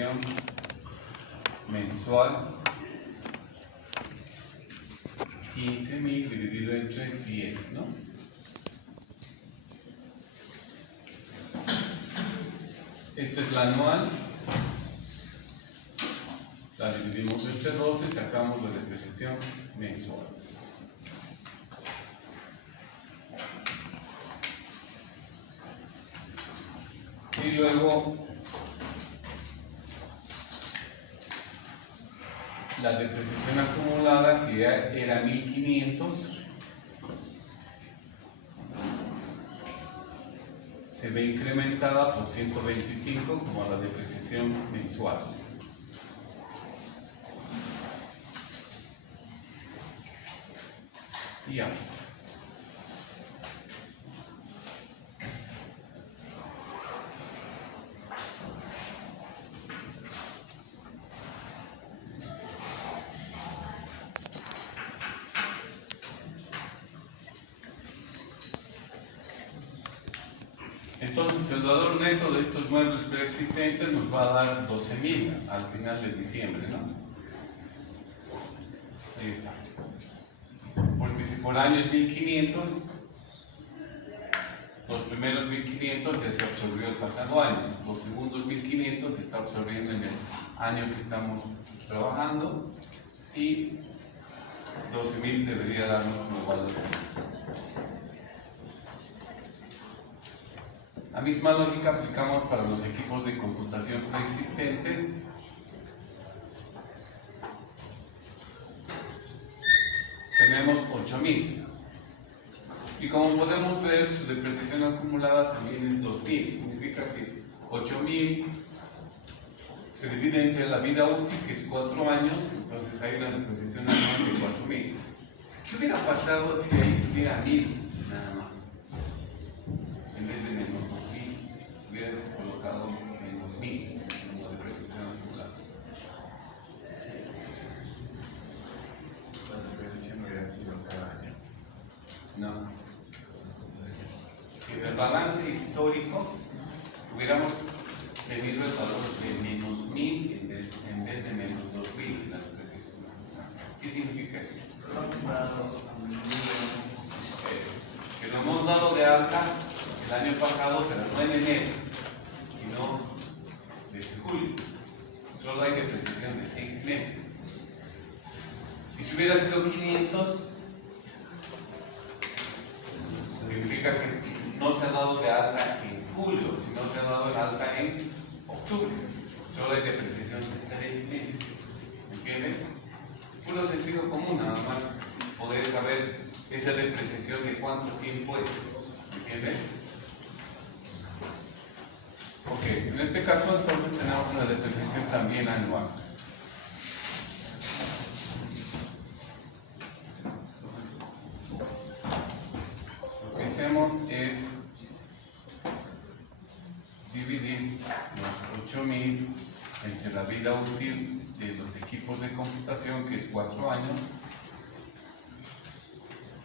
depreciación mensual 15.000 dividido entre 10, ¿no? Esta es la anual. La dividimos entre 12 y sacamos la depreciación mensual. Y luego la depreciación acumulada, que era 1.500, se ve incrementada por 125 como la depreciación mensual. Y ya. Entonces el valor neto de estos muebles preexistentes nos va a dar 12.000 al final de diciembre, ¿no? Ahí está. Porque si por año es 1.500, los primeros 1.500 ya se absorbió el pasado año, los segundos 1.500 se está absorbiendo en el año que estamos trabajando y 12.000 debería darnos como valor neto. La misma lógica aplicamos para los equipos de computación preexistentes. Tenemos 8.000. Y como podemos ver, su depreciación acumulada también es 2.000. Significa que 8.000 se divide entre la vida útil, que es 4 años, entonces hay una depreciación anual de 4.000. ¿Qué hubiera pasado si ahí tuviera 1.000 nada más? En vez de menos 2.000, hubiera colocado menos 1.000 como depreciación acumulada. La depreciación hubiera sido cada año. No. Si en el balance histórico hubiéramos tenido el valor de menos 1.000 en vez de menos 2.000 la depreciación acumulada. ¿Qué significa eso? Que lo hemos dado de alta el año pasado, pero no en enero, sino desde julio. Solo hay depreciación de 6 meses. Y si hubiera sido 500, significa que no se ha dado de alta en julio, sino se ha dado de alta en octubre. Solo hay depreciación de 3 meses. ¿Entienden? Es puro sentido común, nada más poder saber esa depreciación de cuánto tiempo es. ¿Entienden? Ok, en este caso entonces tenemos una depreciación también anual. Lo que hacemos es dividir los 8.000 entre la vida útil de los equipos de computación, que es 4 años,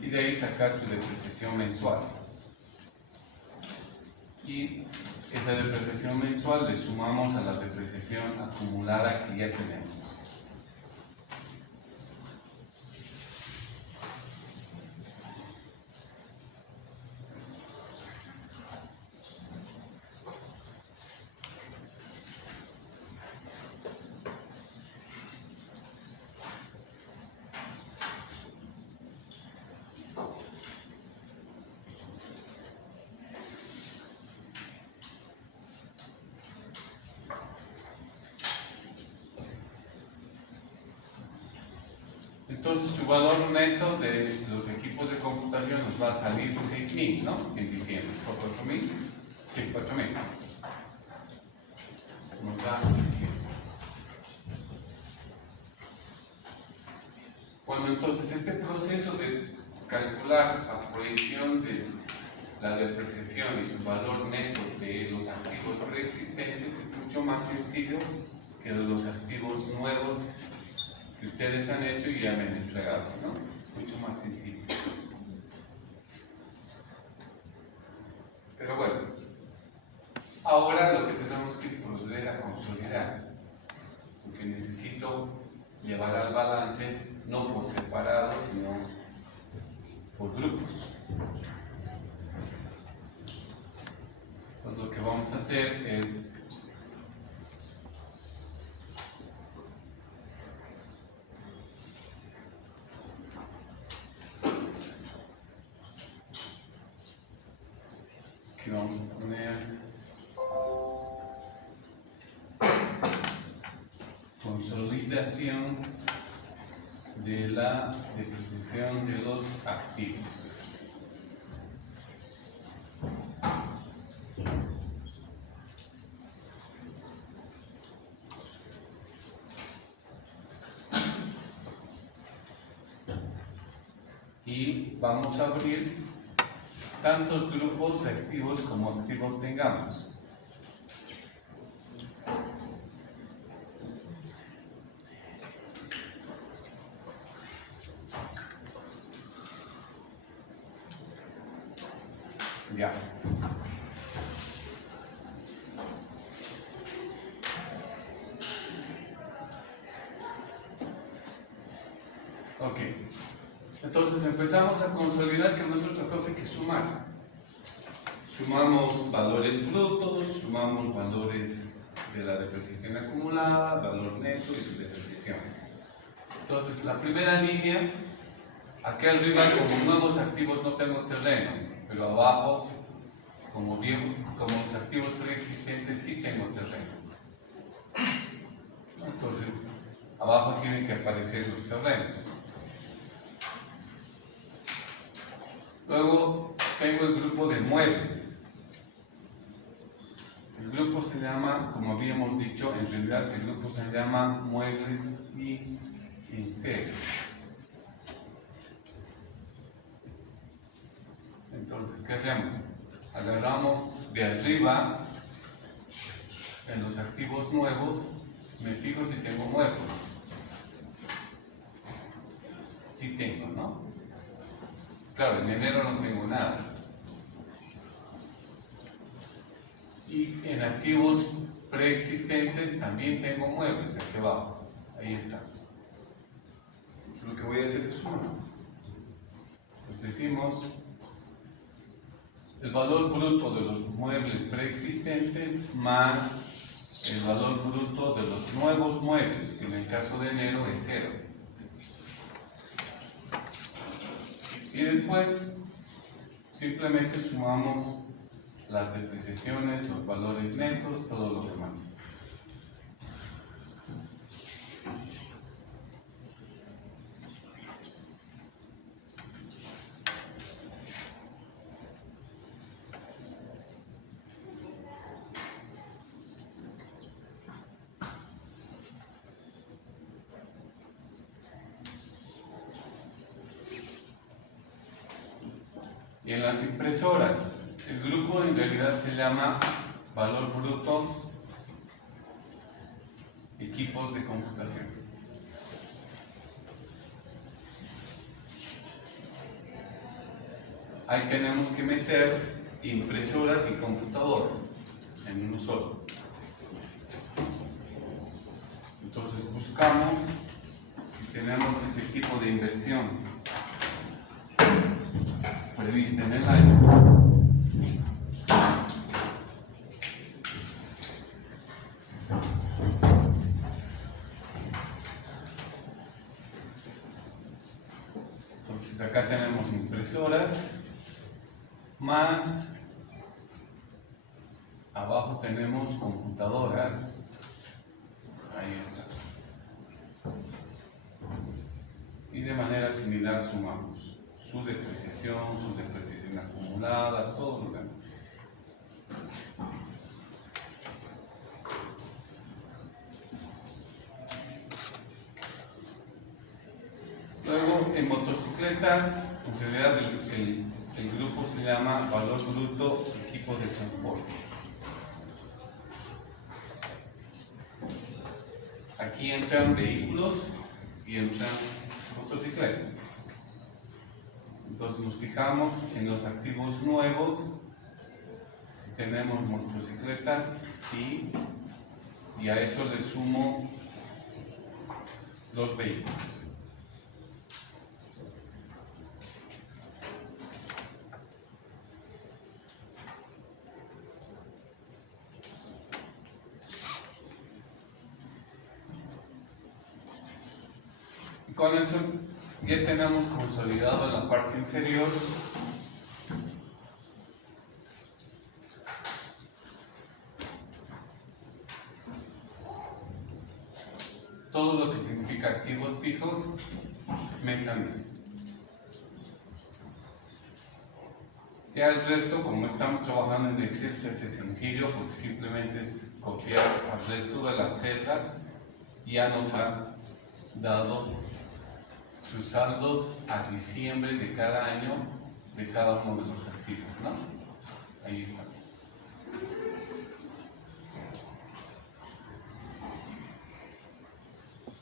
y de ahí sacar su depreciación mensual. Y esa depreciación mensual le sumamos a la depreciación acumulada que ya tenemos. Entonces su valor neto de los equipos de computación nos va a salir 6.000, ¿no? En diciembre. ¿Por 4.000? Sí, 4.000. Nos da en diciembre. Cuando entonces este proceso de calcular la proyección de la depreciación y su valor neto de los activos preexistentes es mucho más sencillo que de los activos nuevos que ustedes han hecho y ya me han entregado, ¿no? Mucho más sencillo. Pero bueno, ahora lo que tenemos que es proceder a consolidar. porque necesito llevar al balance no por separado, sino por grupos. Entonces lo que vamos a hacer es que vamos a poner consolidación de la depreciación de los activos. Y vamos a abrir tantos grupos de activos como activos tengamos. Ya. Ok. Entonces empezamos a consolidar que no es otra cosa que sumar. Sumamos valores brutos, sumamos valores de la depreciación acumulada, valor neto y su depreciación. Entonces la primera línea, aquí arriba como nuevos activos no tengo terreno, pero abajo como los activos preexistentes sí tengo terreno. Entonces abajo tienen que aparecer los terrenos. Luego tengo el grupo de muebles. El grupo se llama, como habíamos dicho, en realidad el grupo se llama muebles y enseres. Entonces, ¿qué hacemos? Agarramos de arriba, en los activos nuevos, me fijo si tengo muebles. Sí tengo, ¿no? Claro, en enero no tengo nada. Y en activos preexistentes también tengo muebles aquí abajo. Ahí está. Lo que voy a hacer es suma. Pues decimos el valor bruto de los muebles preexistentes más el valor bruto de los nuevos muebles, que en el caso de enero es 0. Y después simplemente sumamos las depreciaciones, los valores netos, todo lo demás. Y en las impresoras, el grupo en realidad se llama valor bruto equipos de computación. Ahí tenemos que meter impresoras y computadoras en uno solo. Entonces buscamos si tenemos ese tipo de inversión prevista en el año. Entonces acá tenemos impresoras, más abajo tenemos computadoras. Ahí está. Y de manera similar sumamos su depreciación acumulada, todo lo demás. Luego, en motocicletas, en realidad el grupo se llama valor bruto equipo de transporte. Aquí entran vehículos y entran motocicletas. Entonces nos fijamos en los activos nuevos. Si tenemos motocicletas, sí, y a eso le sumo los vehículos. Y con eso ya tenemos consolidado en la parte inferior todo lo que significa activos fijos mes a mes. Ya el resto, como estamos trabajando en Excel, se hace sencillo porque simplemente es copiar al resto de las celdas. Ya nos ha dado sus saldos a diciembre de cada año de cada uno de los activos, ¿no? Ahí está.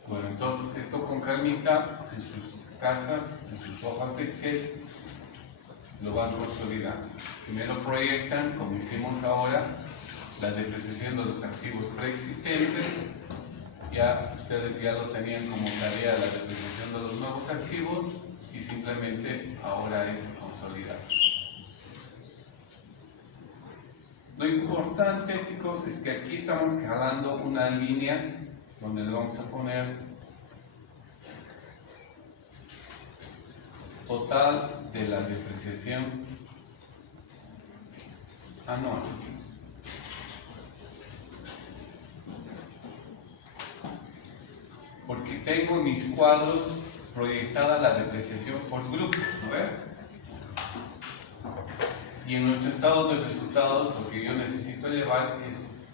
Bueno, entonces esto con calmita en sus casas, en sus hojas de Excel, lo van consolidando. Primero proyectan, como hicimos ahora, la depreciación de los activos preexistentes. Ya ustedes ya lo tenían como tarea la depreciación de los nuevos activos y simplemente ahora es consolidar. Lo importante, chicos, es que aquí estamos jalando una línea donde le vamos a poner total de la depreciación anual. Porque tengo en mis cuadros proyectada la depreciación por grupos, ¿no ves? Y en nuestro estado de resultados lo que yo necesito llevar es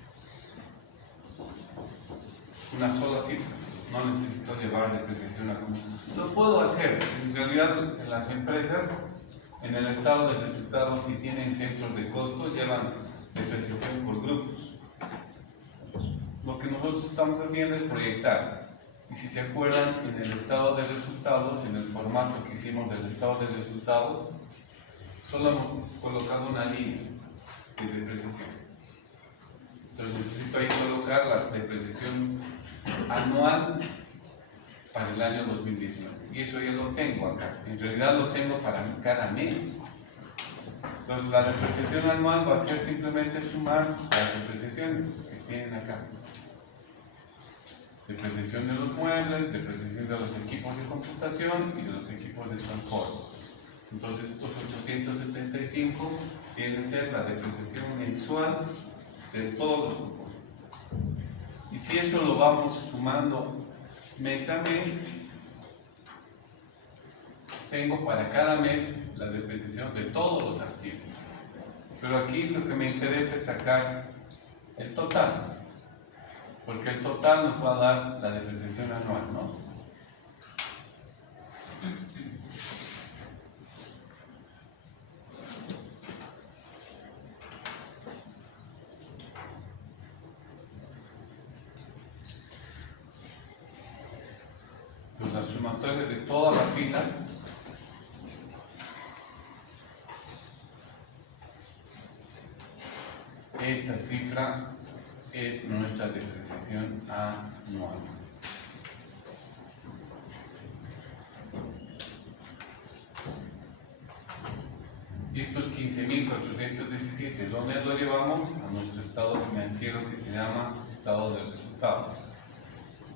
una sola cifra, no necesito llevar depreciación acumulada. Lo puedo hacer, en realidad en las empresas, en el estado de resultados, si tienen centros de costo, llevan depreciación por grupos. Lo que nosotros estamos haciendo es proyectar. Y si se acuerdan, en el estado de resultados, en el formato que hicimos del estado de resultados, solo hemos colocado una línea de depreciación. Entonces necesito ahí colocar la depreciación anual para el año 2019. Y eso ya lo tengo acá. En realidad lo tengo para cada mes. Entonces la depreciación anual va a ser simplemente sumar las depreciaciones que tienen acá. Depreciación de los muebles, depreciación de los equipos de computación y de los equipos de transporte. Entonces estos 875 vienen a ser la depreciación mensual de todos los componentes. Y si eso lo vamos sumando mes a mes, tengo para cada mes la depreciación de todos los activos. Pero aquí lo que me interesa es sacar el total. Porque el total nos va a dar la depreciación anual, ¿no? Entonces la sumatoria de toda la fila esta cifra es nuestra depreciación anual. Y estos 15.417, ¿dónde lo llevamos? A nuestro estado financiero que se llama estado de resultados,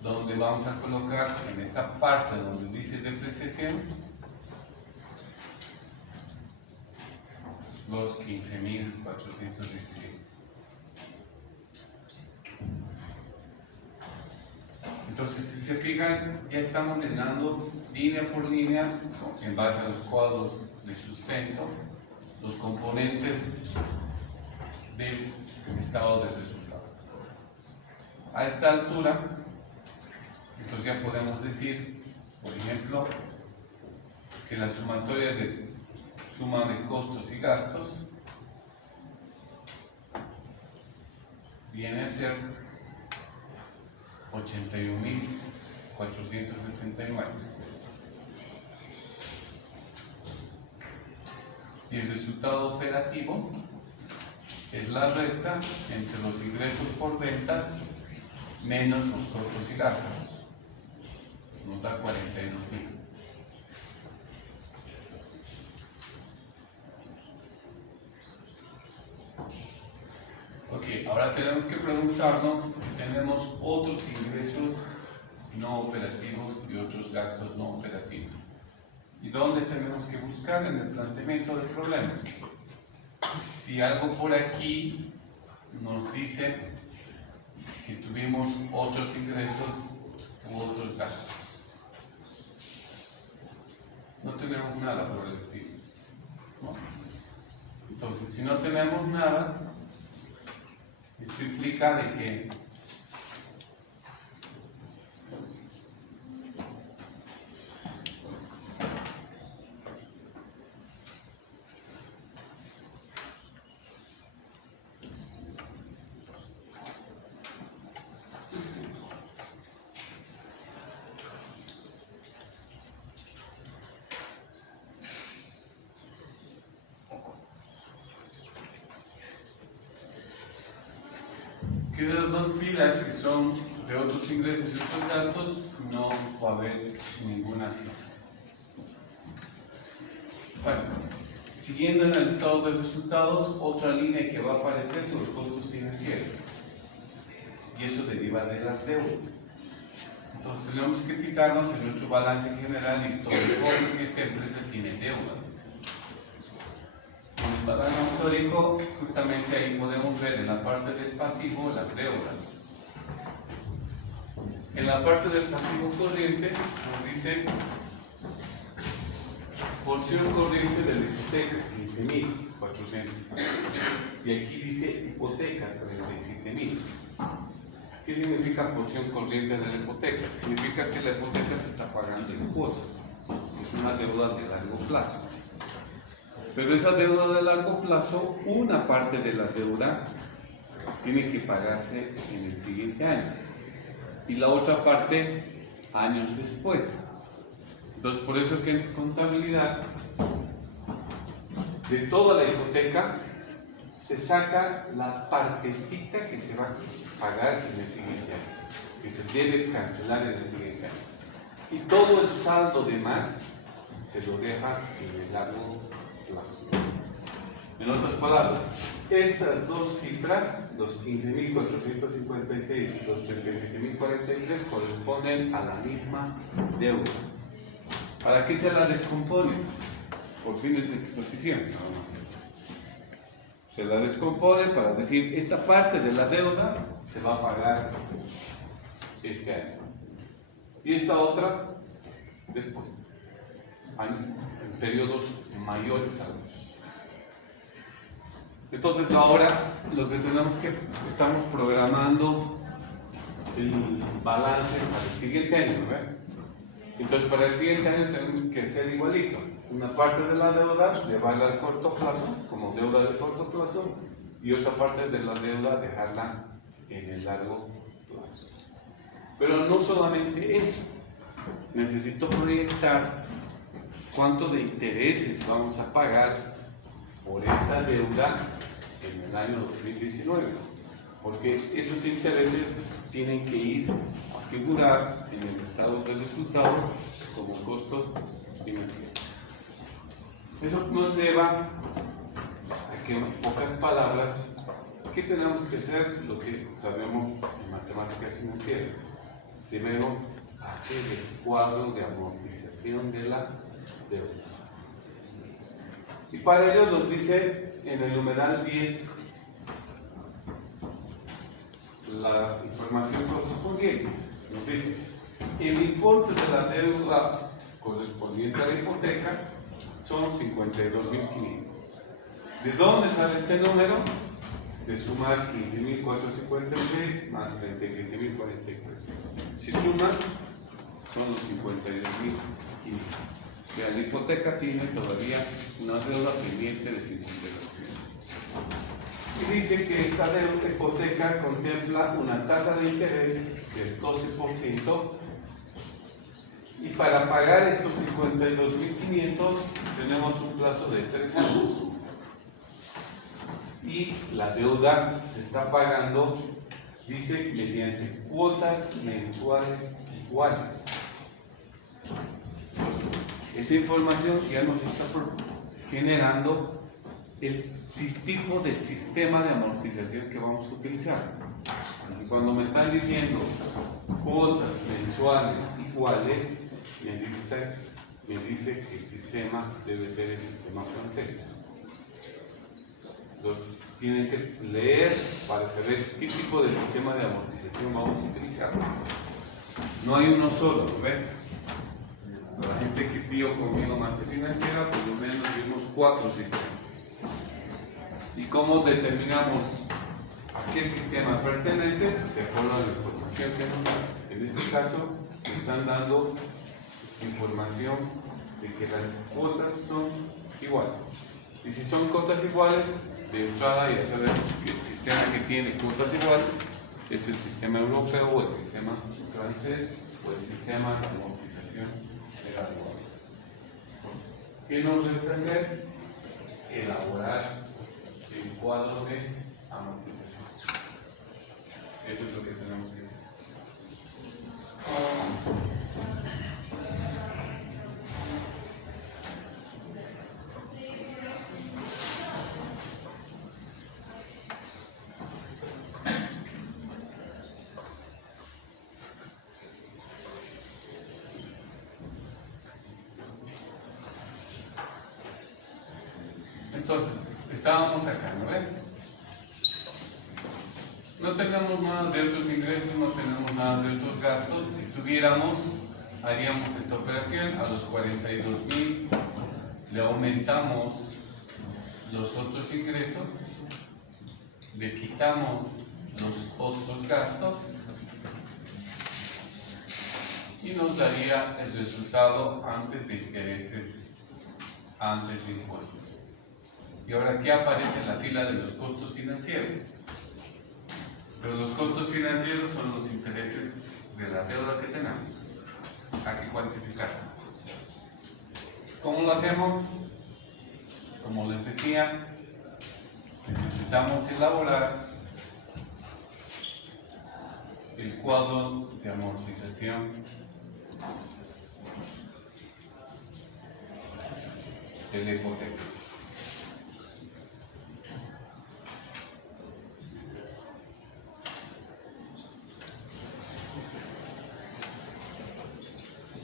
donde vamos a colocar en esta parte donde dice depreciación los 15.417. Entonces, si se fijan, ya estamos llenando línea por línea, en base a los cuadros de sustento, los componentes del estado de resultados. A esta altura, entonces ya podemos decir, por ejemplo, que la sumatoria de suma de costos y gastos viene a ser 81.469. Y el resultado operativo es la resta entre los ingresos por ventas menos los costos y gastos. nos da 42.000. Ok, ahora tenemos que preguntarnos si tenemos otros ingresos no operativos y otros gastos no operativos. ¿Y dónde tenemos que buscar? En el planteamiento del problema. Si algo por aquí nos dice que tuvimos otros ingresos u otros gastos, no tenemos nada por el estilo, ¿no? Entonces, si no tenemos nada, esto implica de que esas dos pilas que son de otros ingresos y otros gastos, no va a haber ninguna cifra. Bueno, siguiendo en el listado de resultados, otra línea que va a aparecer son los costos financieros. Y eso deriva de las deudas. Entonces tenemos que fijarnos en nuestro balance general histórico si esta empresa tiene deudas. En el balance histórico, justamente ahí podemos ver en la parte del pasivo las deudas. En la parte del pasivo corriente nos dice porción corriente de la hipoteca, 15.400. Y aquí dice hipoteca, 37.000. ¿Qué significa porción corriente de la hipoteca? Significa que la hipoteca se está pagando en cuotas. Es una deuda de largo plazo. Pero esa deuda de largo plazo, una parte de la deuda tiene que pagarse en el siguiente año y la otra parte años después. Entonces, por eso que en contabilidad de toda la hipoteca se saca la partecita que se va a pagar en el siguiente año, que se debe cancelar en el siguiente año. Y todo el saldo de más se lo deja en el largo plazo. En otras palabras, estas dos cifras, los 15.456 y los 37.043, corresponden a la misma deuda. ¿Para qué se la descompone? Por fines de exposición. Se la descompone para decir, esta parte de la deuda se va a pagar este año. Y esta otra, después, en periodos mayores a 1. Entonces ahora lo que tenemos que, estamos programando el balance para el siguiente año, ¿verdad? Entonces para el siguiente año tenemos que hacer igualito. Una parte de la deuda llevarla al corto plazo, como deuda de corto plazo, y otra parte de la deuda dejarla en el largo plazo. Pero no solamente eso, necesito proyectar cuánto de intereses vamos a pagar por esta deuda en el año 2019, porque esos intereses tienen que ir a figurar en el estado de resultados como costos financieros. Eso nos lleva a que, en pocas palabras, ¿qué tenemos que hacer? Lo que sabemos en matemáticas financieras. Debemos hacer el cuadro de amortización de la deuda. Y para ello nos dice en el numeral 10 la información correspondiente. Nos dice, el importe de la deuda correspondiente a la hipoteca son 52.500. ¿De dónde sale este número? De sumar 15.456 más 37.043. Si suman, son los 52.500. La hipoteca tiene todavía una deuda pendiente de 52.000. Y dice que esta deuda hipoteca contempla una tasa de interés del 12%, y para pagar estos 52.500 tenemos un plazo de 3 años. Y la deuda se está pagando, dice, mediante cuotas mensuales iguales. Entonces, esa información ya nos está generando el tipo de sistema de amortización que vamos a utilizar. Y cuando me están diciendo cuotas mensuales iguales, me dice que el sistema debe ser el sistema francés. Entonces, tienen que leer para saber qué tipo de sistema de amortización vamos a utilizar. No hay uno solo, ¿no ven? La gente que vio conmigo materia financiera, por lo menos vimos 4 sistemas. ¿Y cómo determinamos a qué sistema pertenece? De acuerdo a la información que nos dan. En este caso, me están dando información de que las cuotas son iguales. Y si son cuotas iguales, de entrada ya sabemos que el sistema que tiene cuotas iguales es el sistema europeo o el sistema francés o el sistema de amortización de la deuda. ¿Qué nos resta hacer? Elaborar el cuadro de amortización. Eso es lo que tenemos que hacer. Entonces, estábamos acá, ¿no ven? No tenemos nada de otros ingresos, no tenemos nada de otros gastos. Si tuviéramos, haríamos esta operación a los 42.000, le aumentamos los otros ingresos, le quitamos los otros gastos y nos daría el resultado antes de intereses, antes de impuestos. Y ahora, ¿qué aparece en la fila de los costos financieros? Pero los costos financieros son los intereses de la deuda que tenemos. Hay que cuantificar. ¿Cómo lo hacemos? Como les decía, necesitamos elaborar el cuadro de amortización de la hipoteca.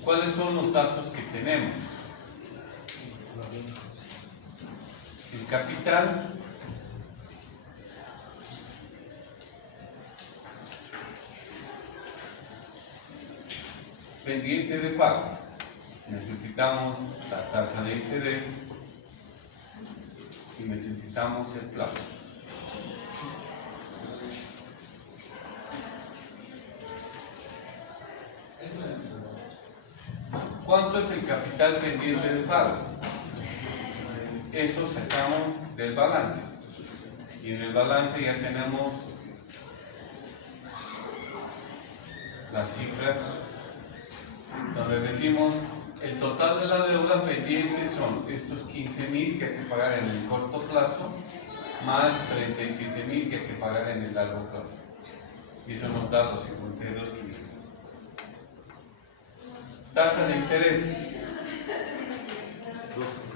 ¿Cuáles son los datos que tenemos? El capital, pendiente de pago. Necesitamos la tasa de interés y necesitamos el plazo. ¿Cuánto es el capital pendiente de pago? Eso sacamos del balance. Y en el balance ya tenemos las cifras donde decimos el total de la deuda pendiente son estos 15.000 que hay que pagar en el corto plazo más 37.000 que hay que pagar en el largo plazo. Y eso nos da los 52.000. Tasa de interés,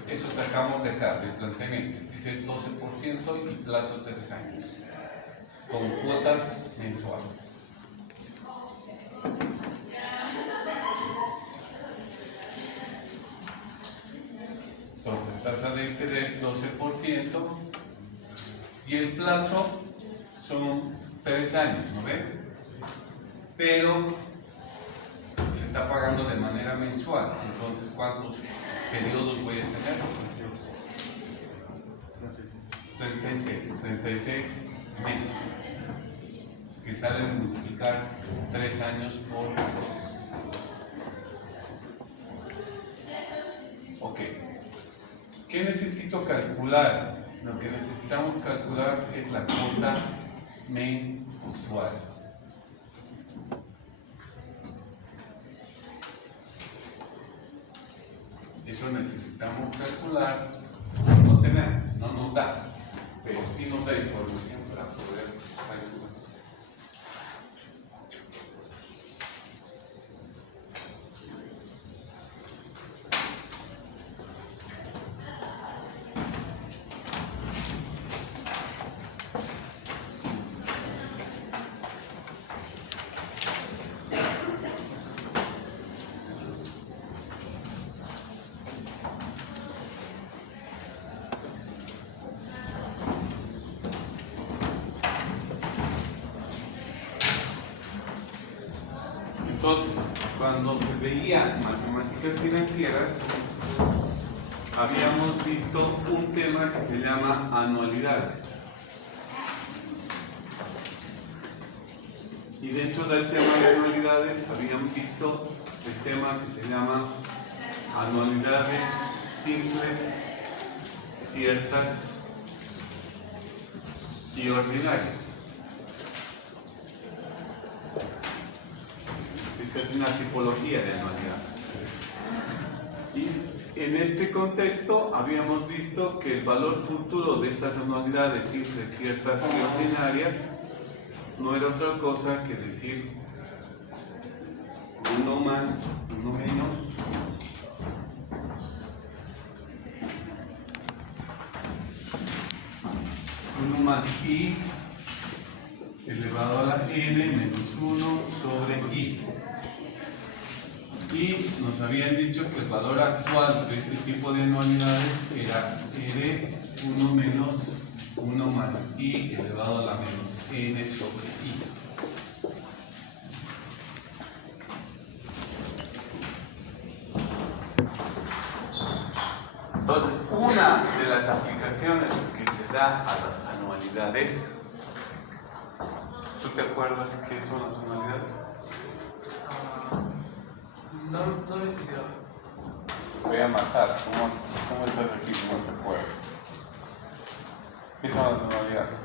eso sacamos de acá, del planteamiento, dice 12% y plazo 3 años, con cuotas mensuales. Entonces, tasa de interés 12% y el plazo son 3 años, ¿no ven? Pero se está pagando de manera mensual. Entonces, ¿cuántos periodos voy a tener? 36 meses, que sale de multiplicar 3 años por 2. Ok. ¿Qué necesito calcular? Lo que necesitamos calcular es la cuota mensual. Eso necesitamos calcular, no tenemos, no nos da, pero sí nos da información para poder calcular. Entonces, cuando se veía matemáticas financieras, habíamos visto un tema que se llama anualidades. Y dentro del tema de anualidades habían visto el tema que se llama anualidades simples, ciertas y ordinarias. Esta es una tipología de anualidad. Y en este contexto habíamos visto que el valor futuro de estas anualidades simples, ciertas y ordinarias no era otra cosa que decir uno más, uno menos, uno más i elevado a la n menos 1 sobre i. Y nos habían dicho que el valor actual de este tipo de anualidades era R1 menos 1 más i elevado a la menos n sobre i. Entonces, una de las aplicaciones que se da a las anualidades, ¿tú te acuerdas qué son las anualidades? No me sirvió. Voy a matar. ¿Cómo estás aquí? No te acuerdas. ¿Qué son las anualidades?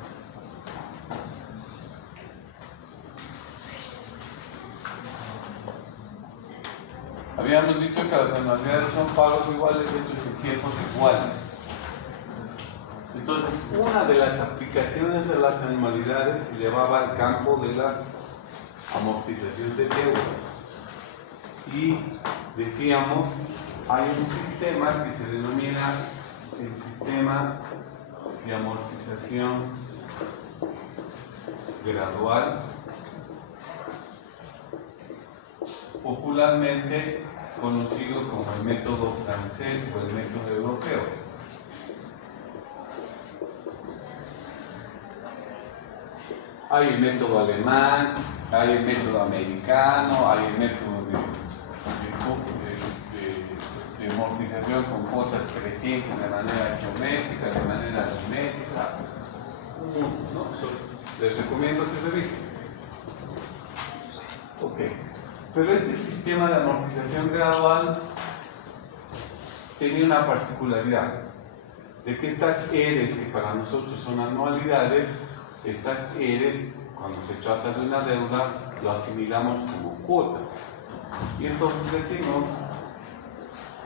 Habíamos dicho que las anualidades son pagos iguales hechos en tiempos iguales. Entonces, una de las aplicaciones de las anualidades se llevaba al campo de las amortizaciones de deudas. Y decíamos, hay un sistema que se denomina el sistema de amortización gradual, popularmente conocido como el método francés o el método europeo. Hay el método alemán, hay el método americano, hay el método de amortización con cuotas crecientes de manera geométrica, de manera aritmética. ¿No? Les recomiendo que revisen. Ok. Pero este sistema de amortización gradual tenía una particularidad, de que estas ERES, que para nosotros son anualidades, estas ERES, cuando se trata de una deuda, lo asimilamos como cuotas. Y entonces decimos,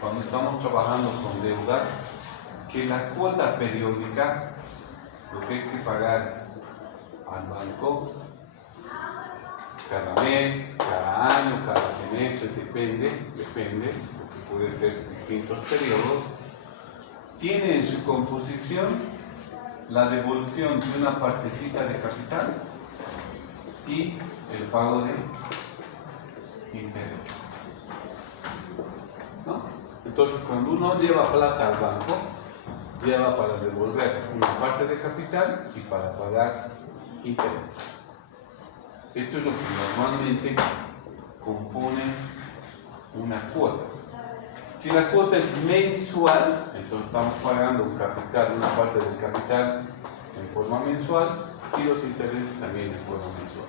cuando estamos trabajando con deudas, que la cuota periódica, lo que hay que pagar al banco, cada mes, cada año, cada semestre, depende, porque puede ser distintos periodos, tiene en su composición la devolución de una partecita de capital y el pago de intereses. ¿No? Entonces, cuando uno lleva plata al banco, lleva para devolver una parte de capital y para pagar intereses. Esto es lo que normalmente compone una cuota. Si la cuota es mensual, entonces estamos pagando un capital, una parte del capital en forma mensual y los intereses también en forma mensual.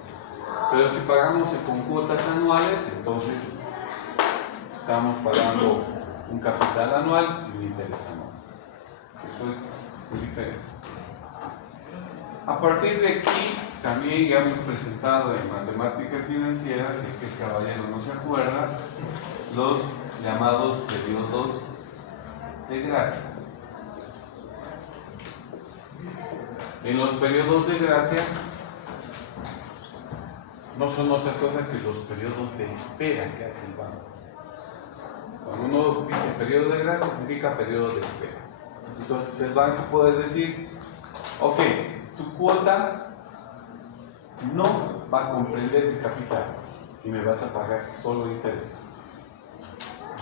Pero si pagamos con cuotas anuales, entonces estamos pagando un capital anual y un interés anual. Eso es muy diferente. A partir de aquí, también ya hemos presentado en matemáticas financieras, y que el caballero no se acuerda, los llamados periodos de gracia. En los periodos de gracia no son otra cosa que los periodos de espera que hace el banco. Cuando uno dice periodo de gracia, significa periodo de espera. Entonces el banco puede decir, ok, tu cuota no va a comprender el capital y me vas a pagar solo intereses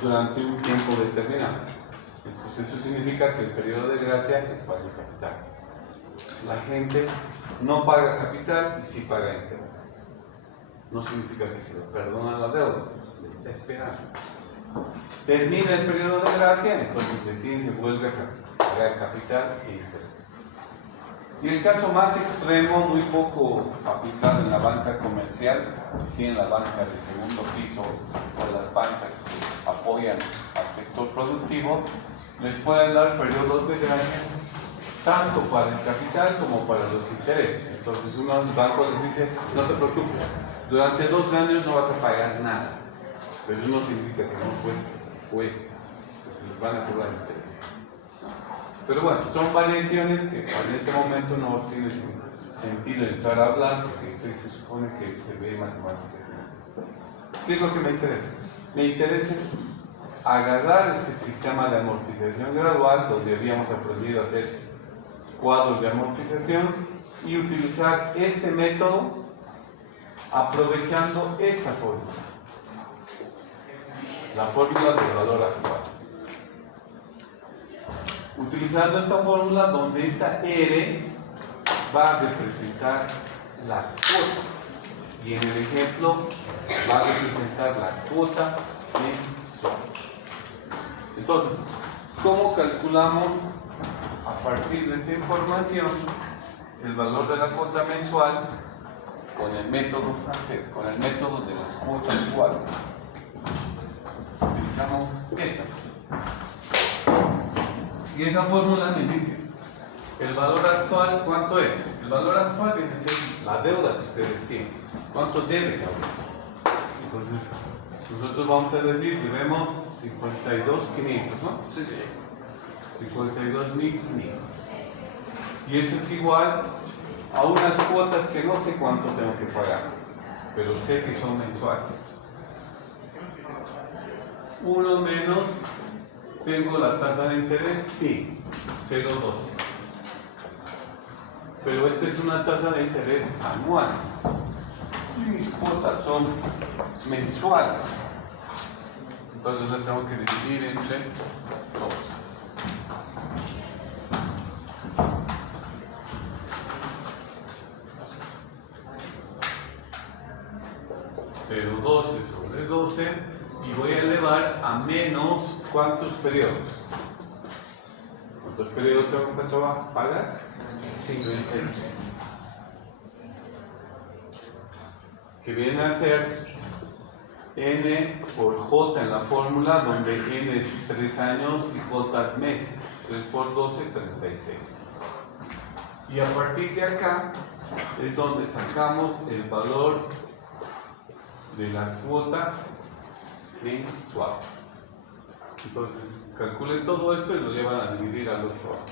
durante un tiempo determinado. Entonces eso significa que el periodo de gracia es para el capital. La gente no paga capital y sí paga intereses. no significa que se le perdona la deuda, le está esperando. Termina el periodo de gracia, entonces recién se vuelve a pagar capital e interés. Y el caso más extremo, muy poco aplicado en la banca comercial, y sí en la banca de segundo piso o las bancas que apoyan al sector productivo, les pueden dar periodos de gracia tanto para el capital como para los intereses. Entonces uno del banco les dice, no te preocupes, durante 2 años no vas a pagar nada, pero eso no significa que no cueste, porque les van a cobrar interés. Pero bueno, son variaciones que en este momento no tiene sentido entrar a hablar, porque esto se supone que se ve matemáticamente. ¿Qué es lo que me interesa? Me interesa es agarrar este sistema de amortización gradual, donde habíamos aprendido a hacer cuadros de amortización, y utilizar este método aprovechando esta fórmula, la fórmula del valor actual. Utilizando esta fórmula donde esta R va a representar la cuota, y en el ejemplo va a representar la cuota mensual. Entonces, ¿cómo calculamos a partir de esta información el valor de la cuota mensual con el método francés, con el método de las cuotas iguales? Utilizamos esta. Y esa fórmula me dice, el valor actual, ¿cuánto es? El valor actual viene a ser la deuda que ustedes tienen. ¿Cuánto debe la deuda? Entonces, nosotros vamos a decir, debemos 52.500, ¿no? Sí, sí. 52.500. Y eso es igual a unas cuotas que no sé cuánto tengo que pagar, pero sé que son mensuales. 1 menos, ¿tengo la tasa de interés? Sí, 0,12. Pero esta es una tasa de interés anual. Y mis cuotas son mensuales. Entonces la tengo que dividir entre 2. 0,12 sobre 12, y voy a elevar a menos ¿cuántos periodos? ¿Cuántos periodos tengo que pagar? 36. Que viene a ser N por J en la fórmula, donde N es 3 años y J es meses. 3 por 12, 36. Y a partir de acá es donde sacamos el valor de la cuota mensual. Entonces, calculen todo esto y lo llevan a dividir al otro lado.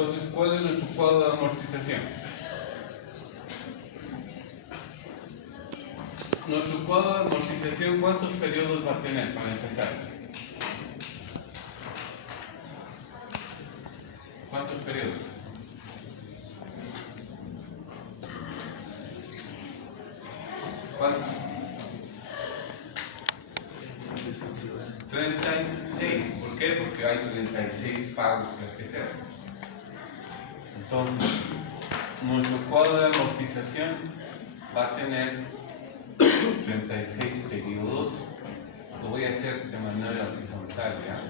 Entonces, ¿cuál es nuestro cuadro de amortización? Nuestro cuadro de amortización, ¿cuántos periodos va a tener para empezar? ¿Cuántos periodos? ¿Cuántos? 36. ¿Por qué? Porque hay 36 pagos que hay que hacer. Entonces, nuestro cuadro de amortización va a tener 36 periodos. Lo voy a hacer de manera horizontal, ¿ya?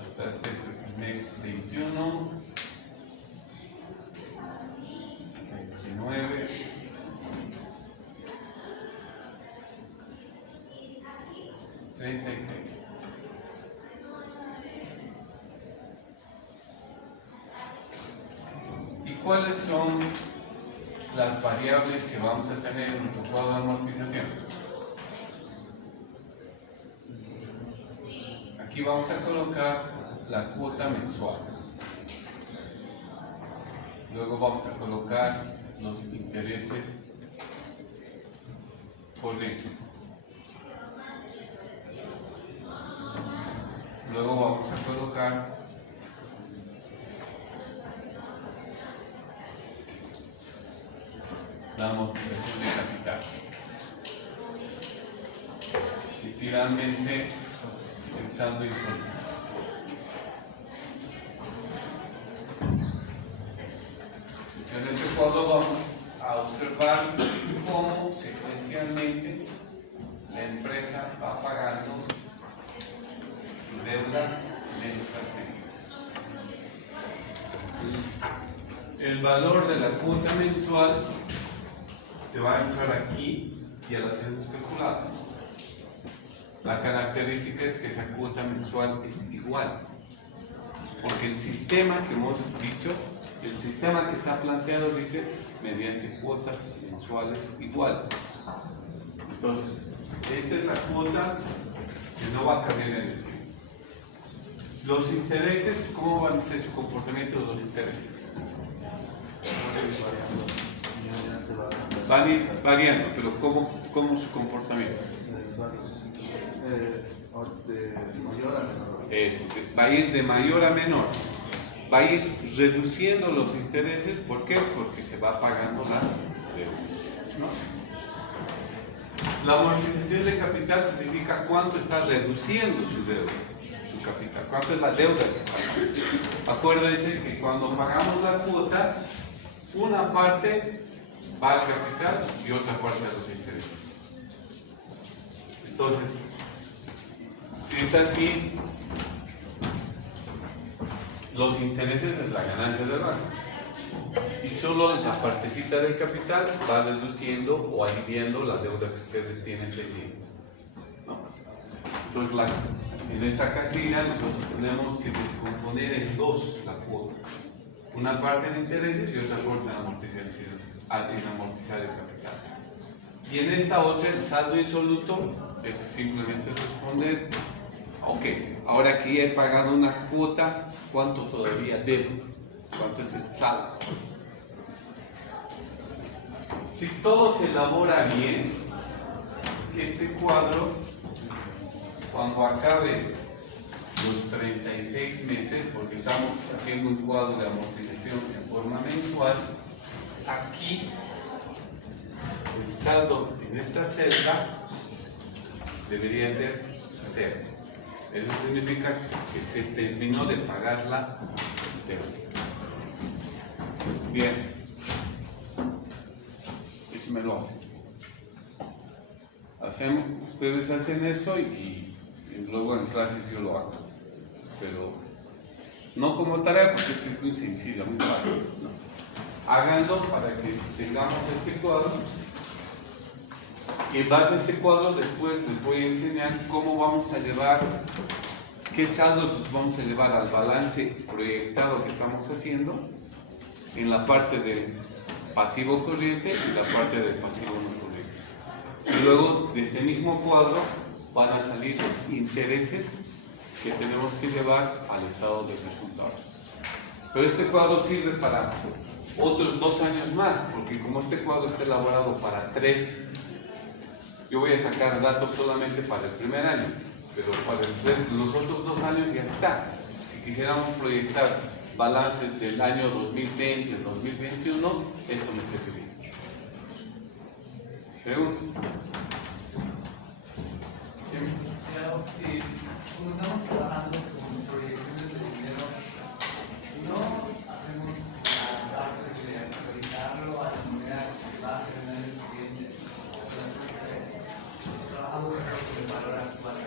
Hasta este mes 21, 29, 36. ¿Cuáles son las variables que vamos a tener en nuestro cuadro de amortización? Aquí vamos a colocar la cuota mensual. Luego vamos a colocar los intereses corrientes. colocar la amortización de capital. Y finalmente el saldo insoluble. En este cuadro vamos a observar cómo secuencialmente la empresa va pagando su deuda en esta medida. El valor de la cuota mensual se va a entrar aquí, ya la tenemos calculada. La característica es que esa cuota mensual es igual, porque el sistema que hemos dicho, el sistema que está planteado dice mediante cuotas mensuales igual. Entonces, esta es la cuota que no va a cambiar en el tiempo. Los intereses, ¿cómo van a ser su comportamiento de los intereses? Van a ir variando, pero ¿cómo su comportamiento? De mayor a menor. Eso, va a ir de mayor a menor. Va a ir reduciendo los intereses, ¿por qué? Porque se va pagando la deuda, ¿no? La amortización de capital significa cuánto está reduciendo su deuda, su capital, cuánto es la deuda que está pagando. Acuérdense que cuando pagamos la cuota, una parte va al capital y otra parte a los intereses. Entonces, si es así, los intereses es la ganancia del banco. Y solo la partecita del capital va reduciendo o aliviando la deuda que ustedes tienen pendiente, ¿no? Entonces, en esta casilla nosotros tenemos que descomponer en dos la cuota. Una parte en intereses y otra parte en amortizar el capital. Y en esta otra, el saldo insoluto es simplemente responder, ok, ahora que ya he pagado una cuota, ¿cuánto todavía debo? ¿Cuánto es el saldo? Si todo se elabora bien, este cuadro, cuando acabe los 36 meses, porque estamos haciendo un cuadro de amortización en forma mensual, aquí el saldo en esta celda debería ser 0. Eso significa que se terminó de pagar la deuda. Bien, eso me lo hacen. Ustedes hacen eso y luego en clases yo lo hago. Pero no como tarea, porque este es muy sencillo, muy fácil, ¿no? Háganlo para que tengamos este cuadro. Y en base a este cuadro después les voy a enseñar cómo vamos a llevar, qué saldos los vamos a llevar al balance proyectado que estamos haciendo en la parte del pasivo corriente y la parte del pasivo no corriente. Y luego de este mismo cuadro van a salir los intereses que tenemos que llevar al estado de resultados. Pero este cuadro sirve para otros 2 años más, porque como este cuadro está elaborado para 3, yo voy a sacar datos solamente para el primer año, pero para los otros 2 años ya está. Si quisiéramos proyectar balances del año 2020 al 2021, esto me serviría. ¿Preguntas? Pero si como estamos trabajando con proyecciones de dinero, no hacemos la parte de actualizarlo a la moneda que se va a hacer en el año siguiente. Trabajamos con el valor actual.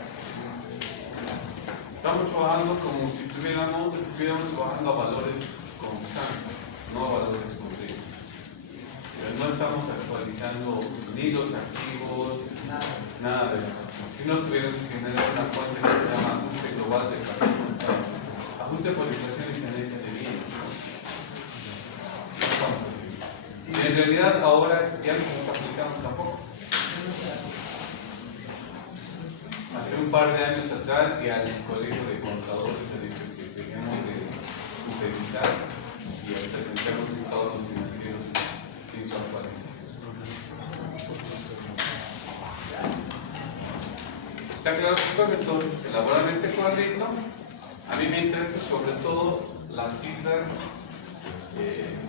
Estamos trabajando como si estuviéramos trabajando a valores constantes, no a valores corrientes. Pero no estamos actualizando ni los activos, nada de eso. Si no, tuviéramos que generar una cuenta que se llama ajuste global de capital. Ajuste por inflación y tenencia de bienes. No estamos haciendo. Y en realidad ahora ya no se está aplicando tampoco. Hace un par de años atrás ya el Colegio de Contadores ha dicho que dejemos de utilizar y presentemos los estados financieros sin su actualización. ¿Está claro, chicos? Entonces, elaboran este cuadrito, A mí me interesa sobre todo las cifras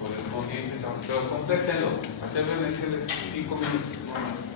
correspondientes a un, pero complétenlo, hacerlo en Excel 5 minutos, no más.